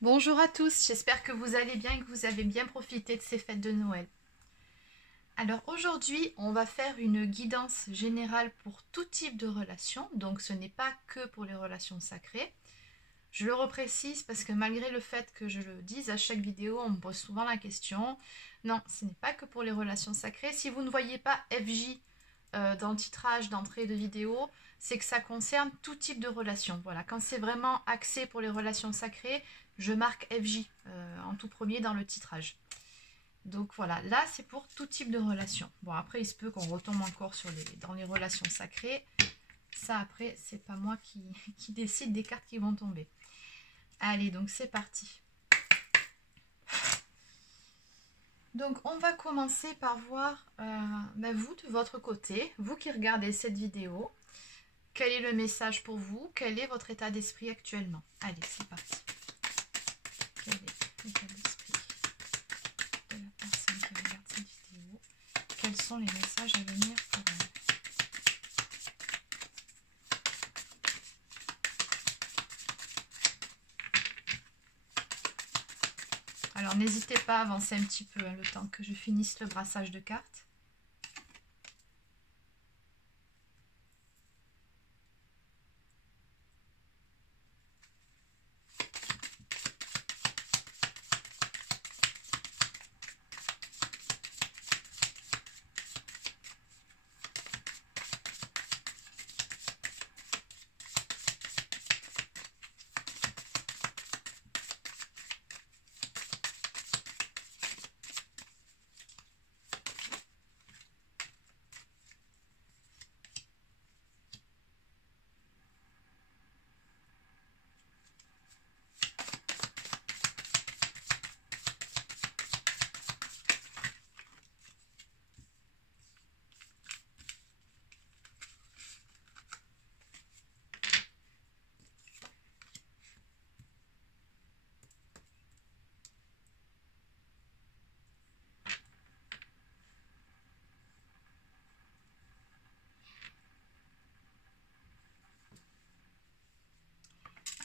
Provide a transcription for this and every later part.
Bonjour à tous, j'espère que vous allez bien et que vous avez bien profité de ces fêtes de Noël. Alors aujourd'hui, on va faire une guidance générale pour tout type de relation, donc ce n'est pas que pour les relations sacrées. Je le reprécise parce que malgré le fait que je le dise à chaque vidéo, on me pose souvent la question. Non, ce n'est pas que pour les relations sacrées. Si vous ne voyez pas FJ dans le titrage d'entrée de vidéo, c'est que ça concerne tout type de relation. Voilà, quand c'est vraiment axé pour les relations sacrées, je marque FJ en tout premier dans le titrage. Donc voilà, là c'est pour tout type de relation. Bon, après il se peut qu'on retombe encore dans les relations sacrées. Ça après, c'est pas moi qui décide des cartes qui vont tomber. Allez, donc c'est parti. Donc on va commencer par voir vous de votre côté, vous qui regardez cette vidéo, quel est le message pour vous, quel est votre état d'esprit actuellement. Allez, c'est parti. Quel est l'état d'esprit de la personne qui regarde cette vidéo? Quels sont les messages à venir pour elle? Alors n'hésitez pas à avancer un petit peu le temps que je finisse le brassage de cartes.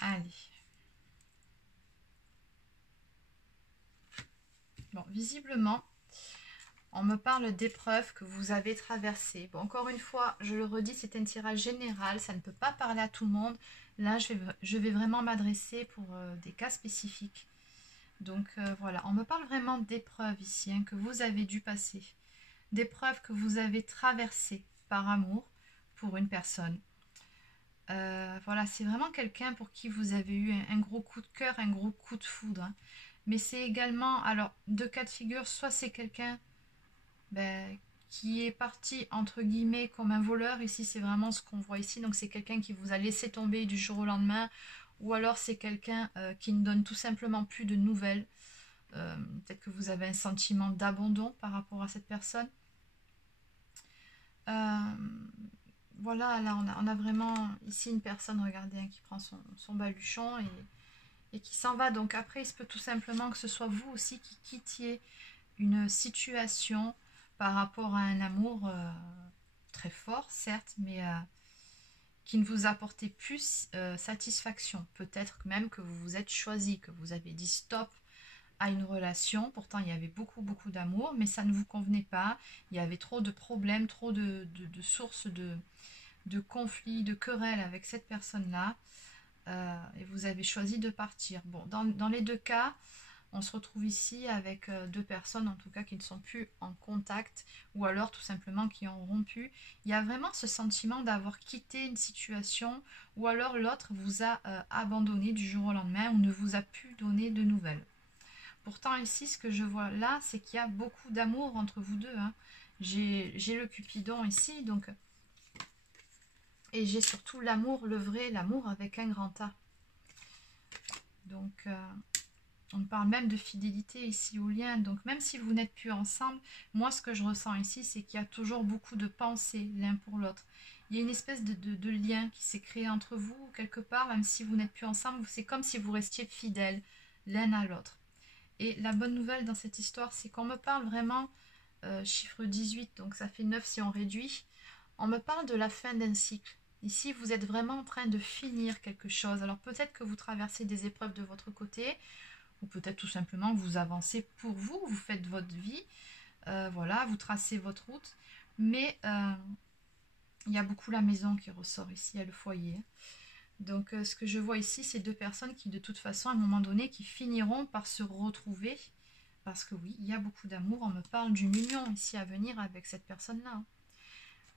Allez. Bon, visiblement, on me parle d'épreuves que vous avez traversées. Bon, encore une fois, je le redis, c'est un tirage général, ça ne peut pas parler à tout le monde. Là, je vais vraiment m'adresser pour des cas spécifiques. Donc voilà, on me parle vraiment d'épreuves ici, hein, que vous avez dû passer. D'épreuves que vous avez traversées par amour pour une personne. Voilà, c'est vraiment quelqu'un pour qui vous avez eu un gros coup de cœur, un gros coup de foudre. Hein. Mais c'est également, alors, deux cas de figure, soit c'est quelqu'un qui est parti, entre guillemets, comme un voleur. Ici, c'est vraiment ce qu'on voit ici. Donc, c'est quelqu'un qui vous a laissé tomber du jour au lendemain. Ou alors, c'est quelqu'un qui ne donne tout simplement plus de nouvelles. Peut-être que vous avez un sentiment d'abandon par rapport à cette personne. Voilà, là on a vraiment ici une personne, regardez, hein, qui prend son baluchon et qui s'en va. Donc après, il se peut tout simplement que ce soit vous aussi qui quittiez une situation par rapport à un amour très fort, certes, mais qui ne vous apportait plus satisfaction. Peut-être même que vous vous êtes choisi, que vous avez dit stop à une relation, pourtant il y avait beaucoup d'amour, mais ça ne vous convenait pas, il y avait trop de problèmes, trop de sources de conflits, de querelles avec cette personne-là, et vous avez choisi de partir. Bon, dans les deux cas, on se retrouve ici avec deux personnes, en tout cas, qui ne sont plus en contact, ou alors tout simplement qui ont rompu. Il y a vraiment ce sentiment d'avoir quitté une situation, ou alors l'autre vous a abandonné du jour au lendemain, ou ne vous a plus donné de nouvelles. Pourtant ici, ce que je vois là, c'est qu'il y a beaucoup d'amour entre vous deux. Hein. J'ai le Cupidon ici, donc, et j'ai surtout l'amour, le vrai, l'amour avec un grand A. Donc, on parle même de fidélité ici au lien. Donc, même si vous n'êtes plus ensemble, moi, ce que je ressens ici, c'est qu'il y a toujours beaucoup de pensées l'un pour l'autre. Il y a une espèce de lien qui s'est créé entre vous, quelque part, même si vous n'êtes plus ensemble. C'est comme si vous restiez fidèles l'un à l'autre. Et la bonne nouvelle dans cette histoire, c'est qu'on me parle vraiment, chiffre 18, donc ça fait 9 si on réduit, on me parle de la fin d'un cycle. Ici, vous êtes vraiment en train de finir quelque chose. Alors peut-être que vous traversez des épreuves de votre côté, ou peut-être tout simplement que vous avancez pour vous, vous faites votre vie, voilà, vous tracez votre route, mais il y a beaucoup la maison qui ressort ici, il y a le foyer. Donc ce que je vois ici, c'est deux personnes qui de toute façon, à un moment donné, qui finiront par se retrouver, parce que oui, il y a beaucoup d'amour, on me parle d'une union ici à venir avec cette personne-là.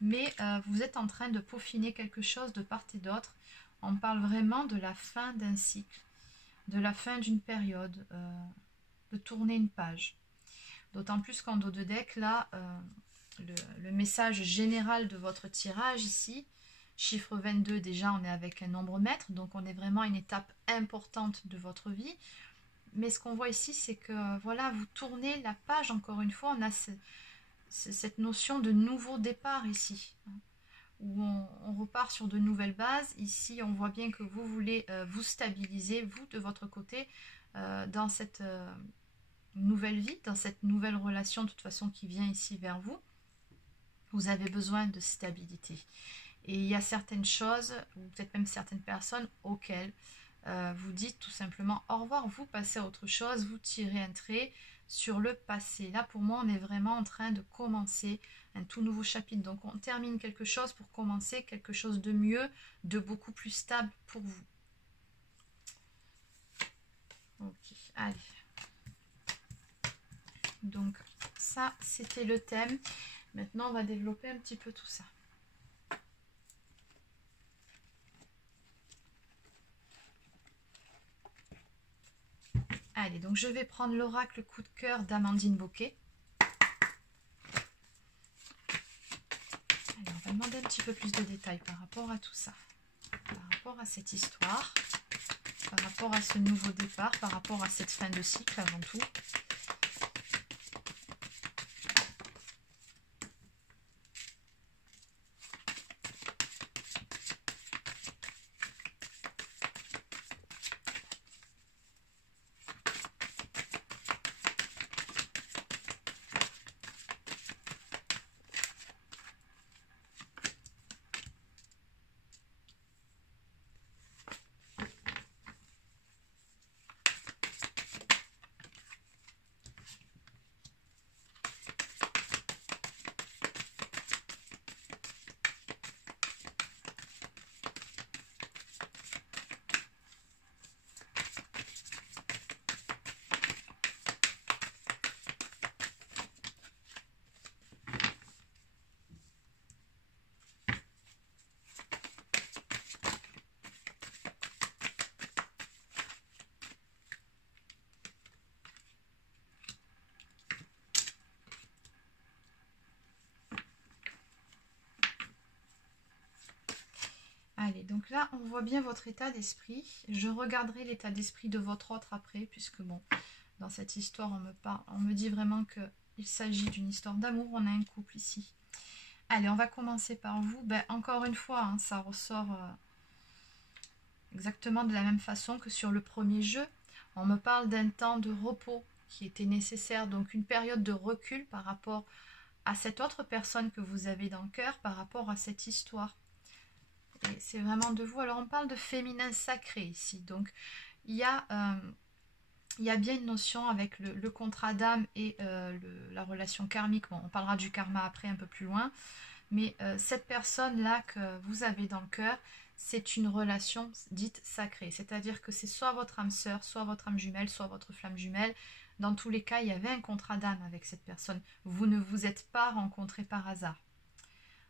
Mais vous êtes en train de peaufiner quelque chose de part et d'autre. On parle vraiment de la fin d'un cycle, de la fin d'une période, de tourner une page. D'autant plus qu'en dos de deck, là, le message général de votre tirage ici, chiffre 22, déjà on est avec un nombre maître, donc on est vraiment à une étape importante de votre vie. Mais ce qu'on voit ici, c'est que voilà, vous tournez la page, encore une fois, on a cette notion de nouveau départ ici, hein, où on repart sur de nouvelles bases. Ici, on voit bien que vous voulez vous stabiliser, vous, de votre côté, dans cette nouvelle vie, dans cette nouvelle relation, de toute façon, qui vient ici vers vous. Vous avez besoin de stabilité. Et il y a certaines choses, ou peut-être même certaines personnes, auxquelles vous dites tout simplement au revoir, vous passez à autre chose, vous tirez un trait sur le passé. Là, pour moi, on est vraiment en train de commencer un tout nouveau chapitre. Donc, on termine quelque chose pour commencer quelque chose de mieux, de beaucoup plus stable pour vous. Ok, allez. Donc, ça, c'était le thème. Maintenant, on va développer un petit peu tout ça. Allez, donc je vais prendre l'oracle coup de cœur d'Amandine Bocquet. Allez, on va demander un petit peu plus de détails par rapport à tout ça. Par rapport à cette histoire, par rapport à ce nouveau départ, par rapport à cette fin de cycle avant tout. Allez, donc là, on voit bien votre état d'esprit. Je regarderai l'état d'esprit de votre autre après, puisque bon, dans cette histoire, on me dit vraiment qu'il s'agit d'une histoire d'amour. On a un couple ici. Allez, on va commencer par vous. Ben, encore une fois, hein, ça ressort exactement de la même façon que sur le premier jeu. On me parle d'un temps de repos qui était nécessaire, donc une période de recul par rapport à cette autre personne que vous avez dans le cœur, par rapport à cette histoire. Et c'est vraiment de vous. Alors on parle de féminin sacré ici. Donc il y a bien une notion avec le contrat d'âme et la relation karmique. Bon, on parlera du karma après un peu plus loin. Mais cette personne-là que vous avez dans le cœur, c'est une relation dite sacrée. C'est-à-dire que c'est soit votre âme sœur, soit votre âme jumelle, soit votre flamme jumelle. Dans tous les cas, il y avait un contrat d'âme avec cette personne. Vous ne vous êtes pas rencontrés par hasard.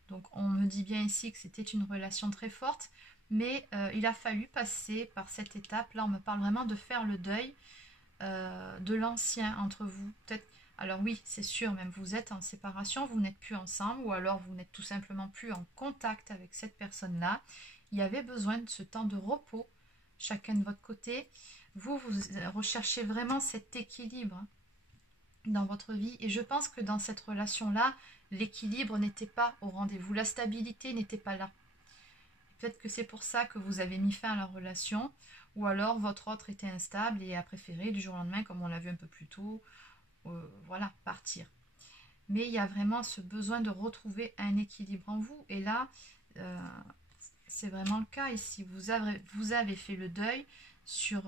Donc on me dit bien ici que c'était une relation très forte, mais il a fallu passer par cette étape. Là, on me parle vraiment de faire le deuil de l'ancien entre vous. Peut-être, alors oui, c'est sûr, même vous êtes en séparation, vous n'êtes plus ensemble, ou alors vous n'êtes tout simplement plus en contact avec cette personne-là. Il y avait besoin de ce temps de repos, chacun de votre côté. Vous recherchez vraiment cet équilibre dans votre vie, et je pense que dans cette relation-là, l'équilibre n'était pas au rendez-vous, la stabilité n'était pas là. Peut-être que c'est pour ça que vous avez mis fin à la relation, ou alors votre autre était instable et a préféré du jour au lendemain, comme on l'a vu un peu plus tôt, voilà, partir. Mais il y a vraiment ce besoin de retrouver un équilibre en vous, et là, c'est vraiment le cas ici. Vous avez fait le deuil sur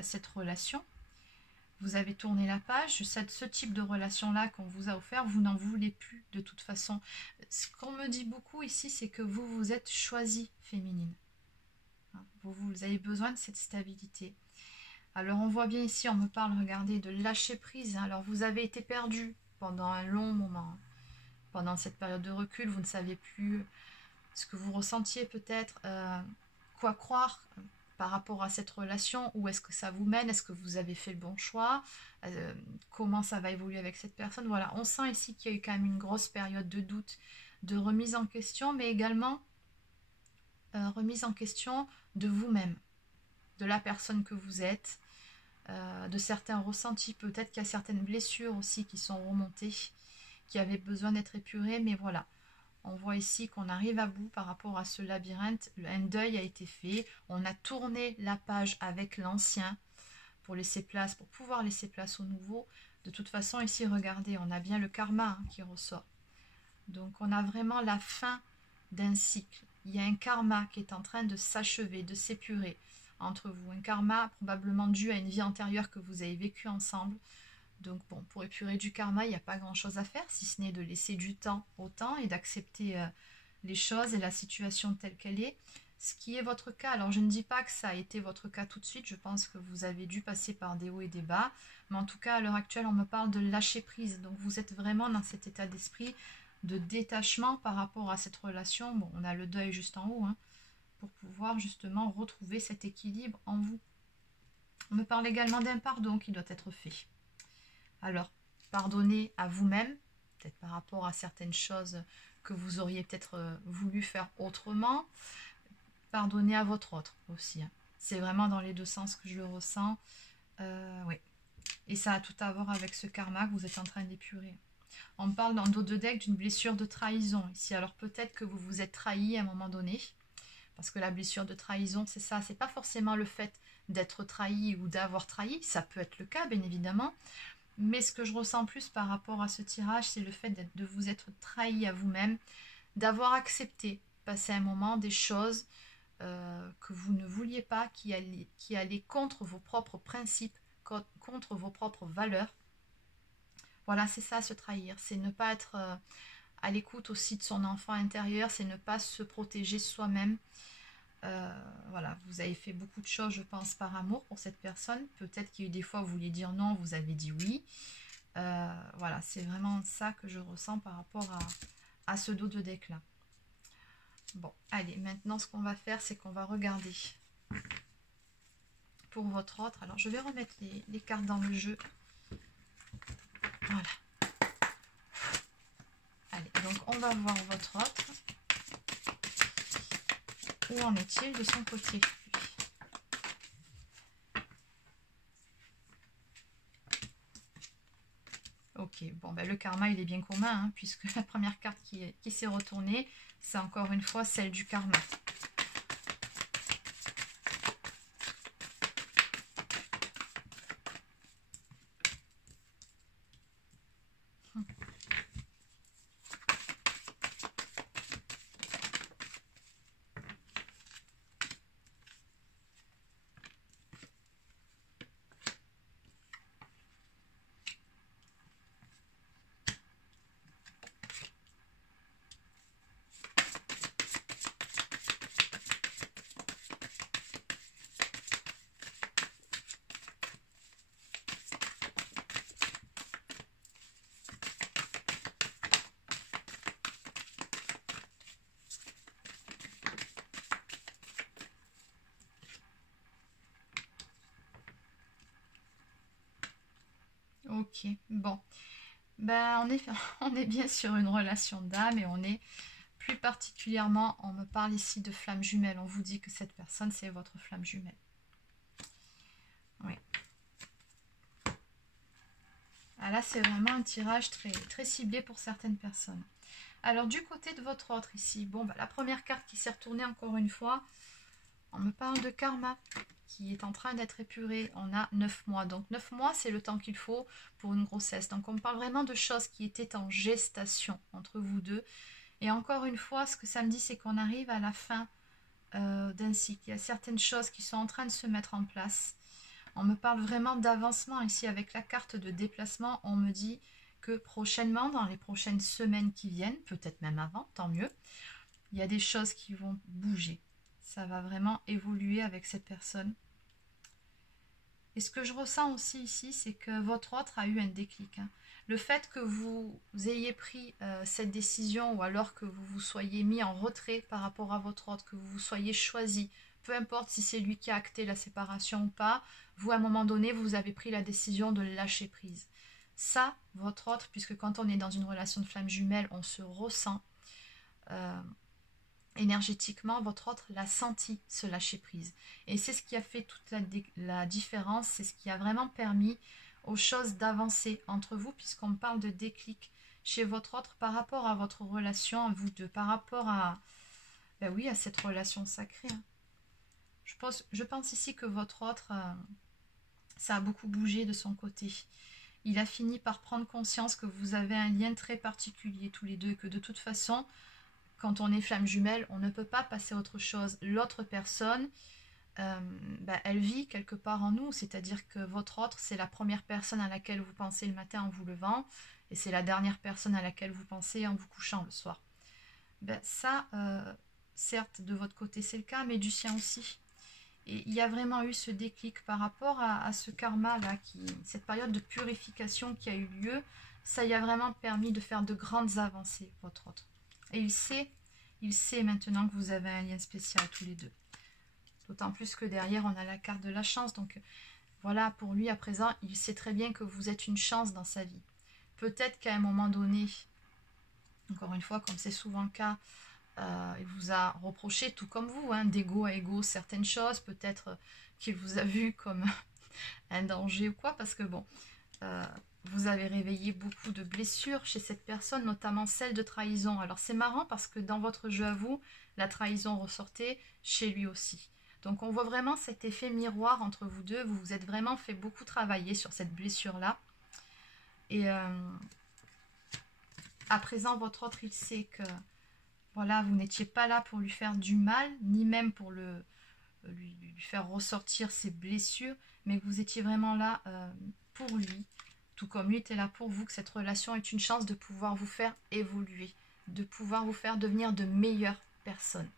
cette relation. Vous avez tourné la page. Ce type de relation-là qu'on vous a offert, vous n'en voulez plus de toute façon. Ce qu'on me dit beaucoup ici, c'est que vous vous êtes choisie féminine. Vous avez besoin de cette stabilité. Alors on voit bien ici, on me parle, regardez, de lâcher prise. Alors vous avez été perdu pendant un long moment. Pendant cette période de recul, vous ne saviez plus ce que vous ressentiez peut-être, quoi croire par rapport à cette relation, où est-ce que ça vous mène, est-ce que vous avez fait le bon choix, comment ça va évoluer avec cette personne. Voilà, on sent ici qu'il y a eu quand même une grosse période de doute, de remise en question, mais également remise en question de vous-même, de la personne que vous êtes, de certains ressentis, peut-être qu'il y a certaines blessures aussi qui sont remontées, qui avaient besoin d'être épurées, mais voilà. On voit ici qu'on arrive à bout par rapport à ce labyrinthe. Un deuil a été fait. On a tourné la page avec l'ancien pour pouvoir laisser place au nouveau. De toute façon, ici, regardez, on a bien le karma qui ressort. Donc, on a vraiment la fin d'un cycle. Il y a un karma qui est en train de s'achever, de s'épurer entre vous. Un karma probablement dû à une vie antérieure que vous avez vécue ensemble. Donc bon, pour épurer du karma, il n'y a pas grand chose à faire, si ce n'est de laisser du temps au temps et d'accepter les choses et la situation telle qu'elle est. Ce qui est votre cas, alors je ne dis pas que ça a été votre cas tout de suite, je pense que vous avez dû passer par des hauts et des bas, mais en tout cas à l'heure actuelle on me parle de lâcher prise, donc vous êtes vraiment dans cet état d'esprit de détachement par rapport à cette relation. Bon, on a le deuil juste en haut, pour pouvoir justement retrouver cet équilibre en vous. On me parle également d'un pardon qui doit être fait. Alors, pardonnez à vous-même, peut-être par rapport à certaines choses que vous auriez peut-être voulu faire autrement. Pardonnez à votre autre aussi. C'est vraiment dans les deux sens que je le ressens. Oui. Et ça a tout à voir avec ce karma que vous êtes en train d'épurer. On parle dans le dos de deck d'une blessure de trahison ici. Alors peut-être que vous vous êtes trahi à un moment donné. Parce que la blessure de trahison, c'est ça. C'est pas forcément le fait d'être trahi ou d'avoir trahi. Ça peut être le cas, bien évidemment. Mais ce que je ressens plus par rapport à ce tirage, c'est le fait de vous être trahi à vous-même, d'avoir accepté, passer un moment, des choses que vous ne vouliez pas, qui allaient contre vos propres principes, contre vos propres valeurs. Voilà, c'est ça, se trahir. C'est ne pas être à l'écoute aussi de son enfant intérieur, c'est ne pas se protéger soi-même. Voilà, vous avez fait beaucoup de choses, je pense, par amour pour cette personne. Peut-être qu'il y a eu des fois où vous vouliez dire non, vous avez dit oui. Voilà, c'est vraiment ça que je ressens par rapport à ce dos de deck là. Bon, allez, maintenant ce qu'on va faire, c'est qu'on va regarder pour votre autre. Alors, je vais remettre les cartes dans le jeu. Voilà. Allez, donc on va voir votre autre. Où en est-il de son côté? Ok, bon, ben, le karma, il est bien commun, puisque la première carte qui s'est retournée, c'est encore une fois celle du karma. Ok, bon. Ben, on est bien sur une relation d'âme et on est plus particulièrement, on me parle ici de flamme jumelle. On vous dit que cette personne, c'est votre flamme jumelle. Oui. Ah, là, c'est vraiment un tirage très, très ciblé pour certaines personnes. Alors, du côté de votre autre ici, bon, ben, la première carte qui s'est retournée encore une fois, on me parle de karma qui est en train d'être épuré. On a 9 mois. Donc 9 mois, c'est le temps qu'il faut pour une grossesse. Donc on parle vraiment de choses qui étaient en gestation entre vous deux. Et encore une fois, ce que ça me dit, c'est qu'on arrive à la fin d'un cycle. Il y a certaines choses qui sont en train de se mettre en place. On me parle vraiment d'avancement ici avec la carte de déplacement. On me dit que prochainement, dans les prochaines semaines qui viennent, peut-être même avant, tant mieux, il y a des choses qui vont bouger. Ça va vraiment évoluer avec cette personne. Et ce que je ressens aussi ici, c'est que votre autre a eu un déclic. Le fait que vous ayez pris cette décision ou alors que vous vous soyez mis en retrait par rapport à votre autre, que vous vous soyez choisi, peu importe si c'est lui qui a acté la séparation ou pas, vous à un moment donné, vous avez pris la décision de lâcher prise. Ça, votre autre, puisque quand on est dans une relation de flamme jumelle, on se ressent énergétiquement, votre autre l'a senti, ce lâcher prise. Et c'est ce qui a fait toute la différence, c'est ce qui a vraiment permis aux choses d'avancer entre vous, puisqu'on parle de déclic chez votre autre par rapport à votre relation, à vous deux, par rapport à, ben oui, à cette relation sacrée. Je pense ici que votre autre, ça a beaucoup bougé de son côté. Il a fini par prendre conscience que vous avez un lien très particulier tous les deux, et que de toute façon, quand on est flamme jumelle, on ne peut pas passer à autre chose. L'autre personne, elle vit quelque part en nous, c'est-à-dire que votre autre, c'est la première personne à laquelle vous pensez le matin en vous levant, et c'est la dernière personne à laquelle vous pensez en vous couchant le soir. Ça, certes, de votre côté, c'est le cas, mais du sien aussi. Et il y a vraiment eu ce déclic par rapport à ce karma-là, cette période de purification qui a eu lieu, ça y a vraiment permis de faire de grandes avancées, votre autre. Et il sait maintenant que vous avez un lien spécial tous les deux. D'autant plus que derrière, on a la carte de la chance. Donc voilà, pour lui, à présent, il sait très bien que vous êtes une chance dans sa vie. Peut-être qu'à un moment donné, encore une fois, comme c'est souvent le cas, il vous a reproché, tout comme vous, d'ego à ego, certaines choses. Peut-être qu'il vous a vu comme un danger ou quoi, parce que bon... vous avez réveillé beaucoup de blessures chez cette personne, notamment celle de trahison. Alors c'est marrant parce que dans votre jeu à vous, la trahison ressortait chez lui aussi. Donc on voit vraiment cet effet miroir entre vous deux. Vous vous êtes vraiment fait beaucoup travailler sur cette blessure-là. Et à présent, votre autre, il sait que voilà, vous n'étiez pas là pour lui faire du mal, ni même pour lui faire ressortir ses blessures, mais que vous étiez vraiment là pour lui. Tout comme lui était là pour vous, que cette relation est une chance de pouvoir vous faire évoluer, de pouvoir vous faire devenir de meilleures personnes.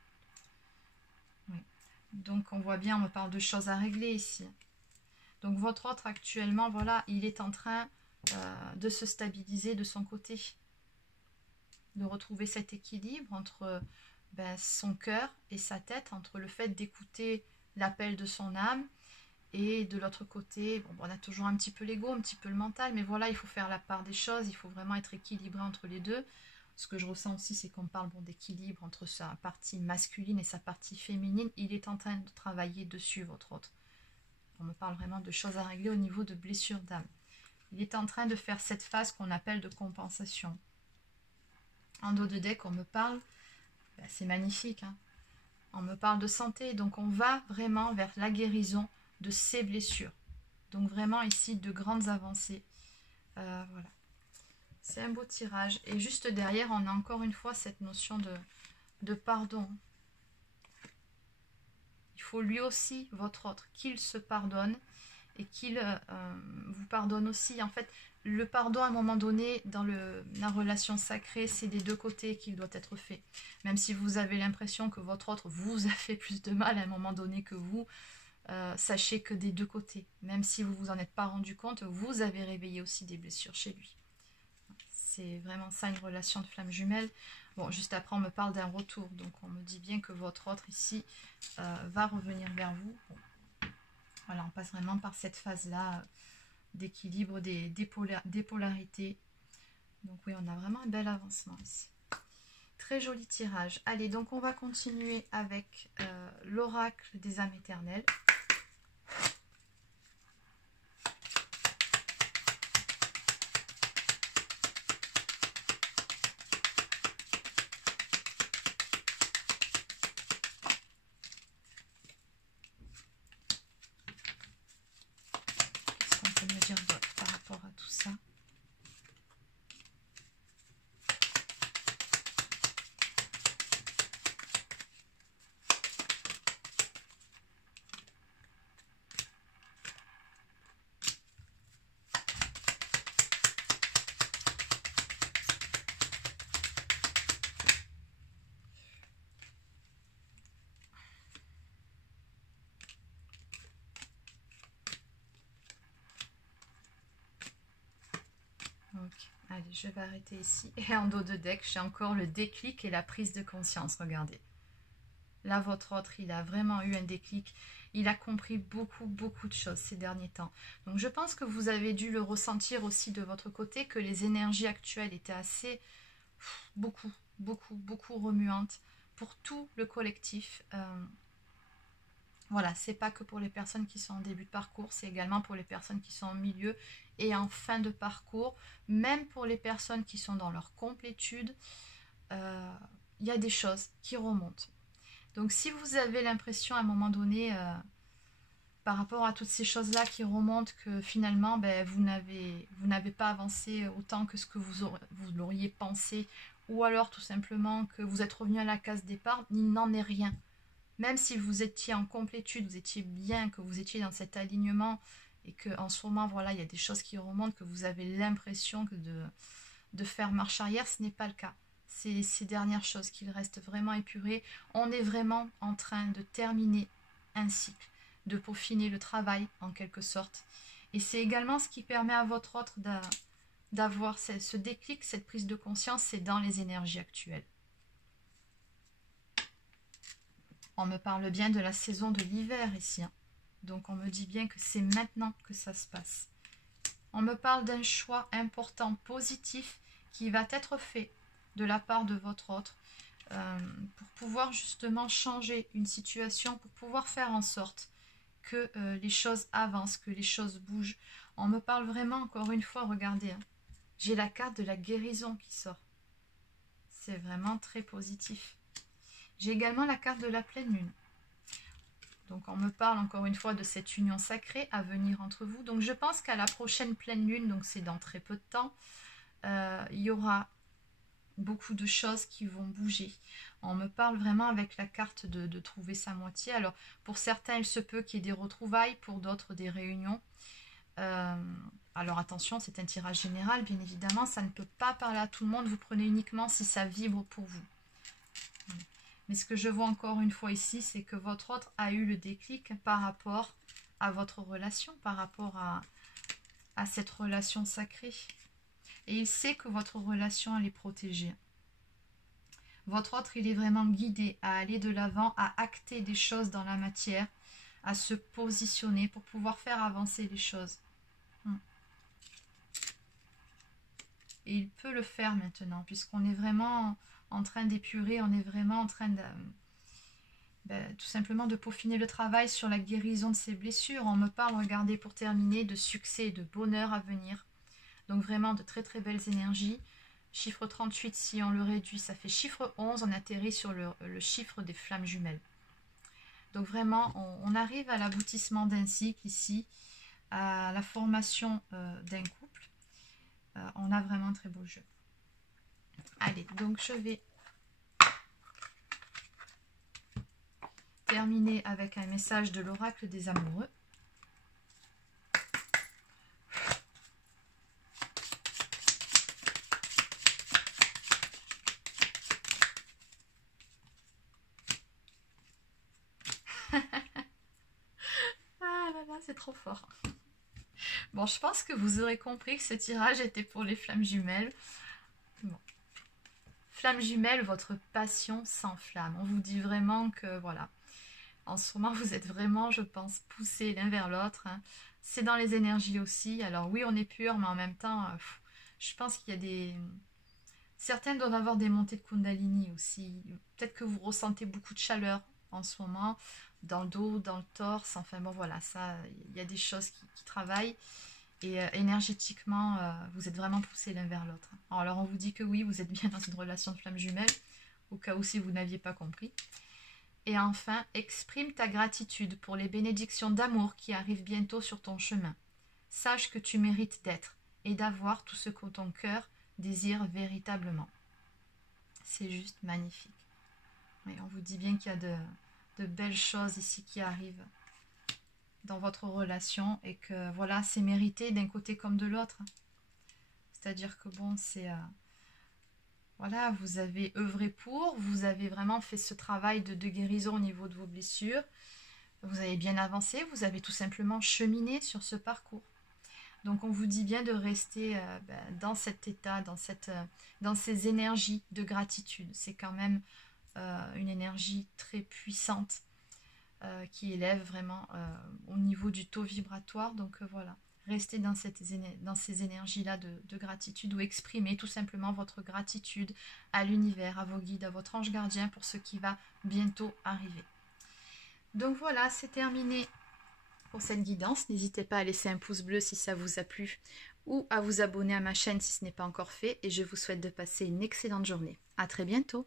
Oui. Donc on voit bien, on me parle de choses à régler ici. Donc votre autre actuellement, voilà, il est en train de se stabiliser de son côté, de retrouver cet équilibre entre son cœur et sa tête, entre le fait d'écouter l'appel de son âme. Et de l'autre côté, on a toujours un petit peu l'ego, un petit peu le mental, mais voilà, il faut faire la part des choses, il faut vraiment être équilibré entre les deux. Ce que je ressens aussi, c'est qu'on parle d'équilibre entre sa partie masculine et sa partie féminine. Il est en train de travailler dessus, votre autre. On me parle vraiment de choses à régler au niveau de blessures d'âme. Il est en train de faire cette phase qu'on appelle de compensation. En dos de deck, on me parle, c'est magnifique, on me parle de santé, donc on va vraiment vers la guérison de ces blessures. Donc vraiment ici de grandes avancées. Voilà. C'est un beau tirage. Et juste derrière, on a encore une fois cette notion de pardon. Il faut lui aussi, votre autre, qu'il se pardonne et qu'il vous pardonne aussi. En fait, le pardon à un moment donné, dans la relation sacrée, c'est des deux côtés qu'il doit être fait. Même si vous avez l'impression que votre autre vous a fait plus de mal à un moment donné que vous, sachez que des deux côtés, même si vous vous en êtes pas rendu compte, vous avez réveillé aussi des blessures chez lui. C'est vraiment ça une relation de flamme jumelle. Bon, juste après on me parle d'un retour, donc on me dit bien que votre autre ici va revenir vers vous. Bon. Voilà, on passe vraiment par cette phase-là d'équilibre, des polarités. Donc oui, on a vraiment un bel avancement ici. Très joli tirage. Allez, donc on va continuer avec l'oracle des âmes éternelles. Qu'est-ce qu'on peut me dire d'autre par rapport à tout ça? Ok, allez, je vais arrêter ici. Et en dos de deck, j'ai encore le déclic et la prise de conscience, regardez. Là, votre autre, il a vraiment eu un déclic. Il a compris beaucoup, beaucoup de choses ces derniers temps. Donc, je pense que vous avez dû le ressentir aussi de votre côté, que les énergies actuelles étaient assez, beaucoup, beaucoup, beaucoup remuantes pour tout le collectif. Voilà, c'est pas que pour les personnes qui sont en début de parcours, c'est également pour les personnes qui sont en milieu et en fin de parcours. Même pour les personnes qui sont dans leur complétude, il y a des choses qui remontent. Donc si vous avez l'impression à un moment donné, par rapport à toutes ces choses-là qui remontent, que finalement vous n'avez pas avancé autant que ce que vous l'auriez pensé, ou alors tout simplement que vous êtes revenu à la case départ, il n'en est rien. Même si vous étiez en complétude, vous étiez bien, que vous étiez dans cet alignement, et qu'en ce moment, voilà, il y a des choses qui remontent, que vous avez l'impression que de faire marche arrière, ce n'est pas le cas. C'est ces dernières choses qu'il reste vraiment épuré. On est vraiment en train de terminer un cycle, de peaufiner le travail en quelque sorte. Et c'est également ce qui permet à votre autre d'avoir ce déclic, cette prise de conscience, c'est dans les énergies actuelles. On me parle bien de la saison de l'hiver ici. Hein. Donc on me dit bien que c'est maintenant que ça se passe. On me parle d'un choix important, positif, qui va être fait de la part de votre autre pour pouvoir justement changer une situation, pour pouvoir faire en sorte que les choses avancent, que les choses bougent. On me parle vraiment, encore une fois, regardez, hein, j'ai la carte de la guérison qui sort. C'est vraiment très positif. J'ai également la carte de la pleine lune. Donc on me parle encore une fois de cette union sacrée à venir entre vous. Donc je pense qu'à la prochaine pleine lune, donc c'est dans très peu de temps, il y aura beaucoup de choses qui vont bouger. On me parle vraiment avec la carte de trouver sa moitié. Alors pour certains, il se peut qu'il y ait des retrouvailles, pour d'autres des réunions. Alors attention, c'est un tirage général, bien évidemment, ça ne peut pas parler à tout le monde. Vous prenez uniquement si ça vibre pour vous. Mais ce que je vois encore une fois ici, c'est que votre autre a eu le déclic par rapport à votre relation, par rapport à cette relation sacrée. Et il sait que votre relation, elle est protégée. Votre autre, il est vraiment guidé à aller de l'avant, à acter des choses dans la matière, à se positionner pour pouvoir faire avancer les choses. Et il peut le faire maintenant, puisqu'on est vraiment en train d'épurer, on est vraiment en train de, tout simplement de peaufiner le travail sur la guérison de ses blessures. On me parle, regardez, pour terminer, de succès et de bonheur à venir. Donc vraiment de très très belles énergies. Chiffre 38, si on le réduit, ça fait chiffre 11. On atterrit sur le chiffre des flammes jumelles. Donc vraiment, on arrive à l'aboutissement d'un cycle ici, à la formation d'un couple. On a vraiment un très beau jeu. Allez, donc je vais terminer avec un message de l'oracle des amoureux. Ah là là, c'est trop fort. Bon, je pense que vous aurez compris que ce tirage était pour les flammes jumelles. Bon. Flammes jumelles, votre passion s'enflamme. On vous dit vraiment que, voilà, en ce moment, vous êtes vraiment, je pense, poussés l'un vers l'autre. Hein. C'est dans les énergies aussi. Alors oui, on est pur, mais en même temps, je pense qu'il y a des... Certaines doivent avoir des montées de Kundalini aussi. Peut-être que vous ressentez beaucoup de chaleur en ce moment, dans le dos, dans le torse. Enfin bon, voilà, ça, il y a des choses qui travaillent. Et énergétiquement, vous êtes vraiment poussés l'un vers l'autre. Alors on vous dit que oui, vous êtes bien dans une relation de flamme jumelle, au cas où si vous n'aviez pas compris. Et enfin, exprime ta gratitude pour les bénédictions d'amour qui arrivent bientôt sur ton chemin. Sache que tu mérites d'être et d'avoir tout ce que ton cœur désire véritablement. C'est juste magnifique. Et on vous dit bien qu'il y a de belles choses ici qui arrivent dans votre relation et que voilà, c'est mérité d'un côté comme de l'autre. C'est-à-dire que bon, c'est... voilà, vous avez œuvré pour, vous avez vraiment fait ce travail de guérison au niveau de vos blessures. Vous avez bien avancé, vous avez tout simplement cheminé sur ce parcours. Donc on vous dit bien de rester dans cet état, dans ces énergies de gratitude. C'est quand même une énergie très puissante qui élève vraiment au niveau du taux vibratoire. Donc voilà, restez dans ces énergies-là de gratitude ou exprimez tout simplement votre gratitude à l'univers, à vos guides, à votre ange gardien pour ce qui va bientôt arriver. Donc voilà, c'est terminé pour cette guidance. N'hésitez pas à laisser un pouce bleu si ça vous a plu ou à vous abonner à ma chaîne si ce n'est pas encore fait et je vous souhaite de passer une excellente journée. À très bientôt.